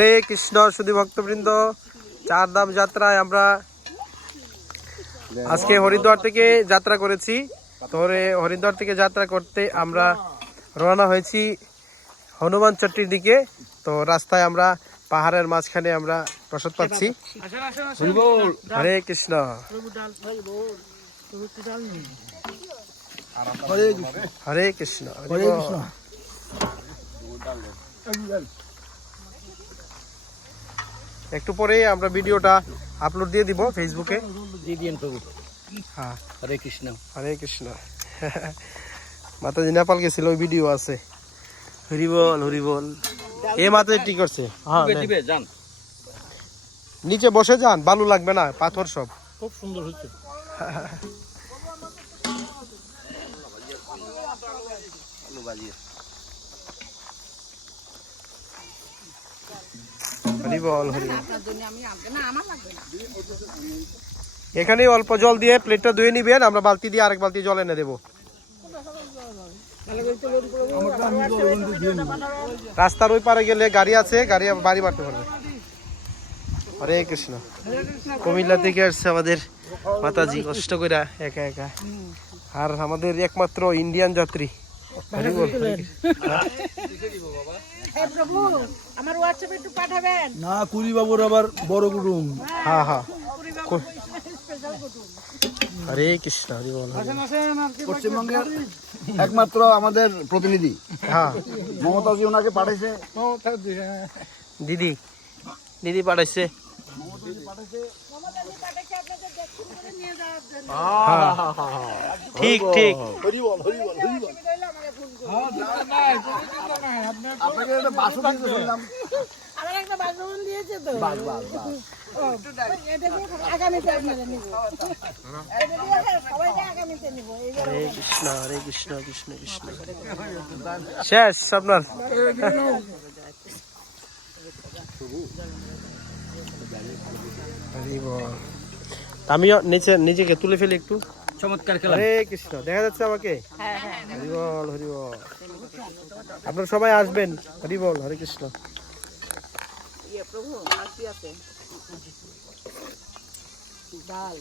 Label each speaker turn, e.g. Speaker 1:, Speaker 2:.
Speaker 1: হরে কৃষ্ণ, সুধী ভক্তবৃন্দ চার ধাম যাত্রায় আমরা আজকে হরিদ্বার থেকে যাত্রা করেছি। তো হরিদ্বার থেকে যাত্রা করতে আমরা রওনা হয়েছি হনুমান চট্টির দিকে। তো রাস্তায় আমরা, পাহাড়ের মাঝখানে আমরা প্রসাদ পাচ্ছি। হরে কৃষ্ণ। হরে কৃষ্ণ। হরে কৃষ্ণ। একটু পরে আমরা ভিডিওটা আপলোড দিয়ে দিব ফেসবুকে
Speaker 2: প্রভু
Speaker 1: হ্যাঁ।
Speaker 2: হরে কৃষ্ণ।
Speaker 1: হরে কৃষ্ণ। মাতাজি নেপাল গেছিল ওই ভিডিও আছে। হরি বল হরি বল এ মাতাজি ঠিক করছে। হ্যাঁ
Speaker 2: যান।
Speaker 1: নিচে বসে যান বালু লাগবে না পাথর সব।
Speaker 2: খুব সুন্দর হচ্ছে।
Speaker 1: হরি এখানে অল্প জল দিয়ে প্লেটটা ধুয়ে নিবেন আমরা বালতি দিয়ে আরেক বালতি জল এনে দেবো। রাস্তার ওই পারে গেলে গাড়ি আছে গাড়ি বাড়ি মারতে পারবে। হরে কৃষ্ণ। কুমিল্লা থেকে আসছে আমাদের মাতাজি কষ্ট করে একা একা। আর আমাদের একমাত্র ইন্ডিয়ান যাত্রী। হরি বল, হরে কৃষ্ণ।
Speaker 3: হে প্রভু আমার হোয়াটসঅ্যাপে একটু পাঠাবেন?
Speaker 4: না কুড়ি বাবুর আবার বড় কুটুম
Speaker 1: হ্যাঁ হ্যাঁ। হরে কৃষ্ণ হরি বল
Speaker 4: পশ্চিমবঙ্গের একমাত্র আমাদের প্রতিনিধি।
Speaker 1: হ্যাঁ।
Speaker 4: মমতাজি ওনাকে পাঠাইছে।
Speaker 1: দিদি দিদি পাঠাইছে। হ্যাঁ। ঠিক ঠিক।
Speaker 4: আপনাকে একটা বাসন দিতে শুনলাম
Speaker 3: আমার একটা বাসন দিয়েছে তো। ও, এটা দিয়ে আগামীতে আপনাদের নিব। এটা দিয়ে সবাইকে আগামীতে নিব। এইবার
Speaker 1: হরে কৃষ্ণ কৃষ্ণ কৃষ্ণ কৃষ্ণ। শেষ আপনার আমিও নিচে নিজেকে তুলে ফেলি একটু।
Speaker 2: চমৎকার খেলা।
Speaker 1: হরে কৃষ্ণ দেখা যাচ্ছে আমাকে? হরি বল হরি বল। আপনারা সবাই আসবেন। হরিবল হরে কৃষ্ণ।
Speaker 3: ইয়ে প্রভু আসি আছে। ডাল।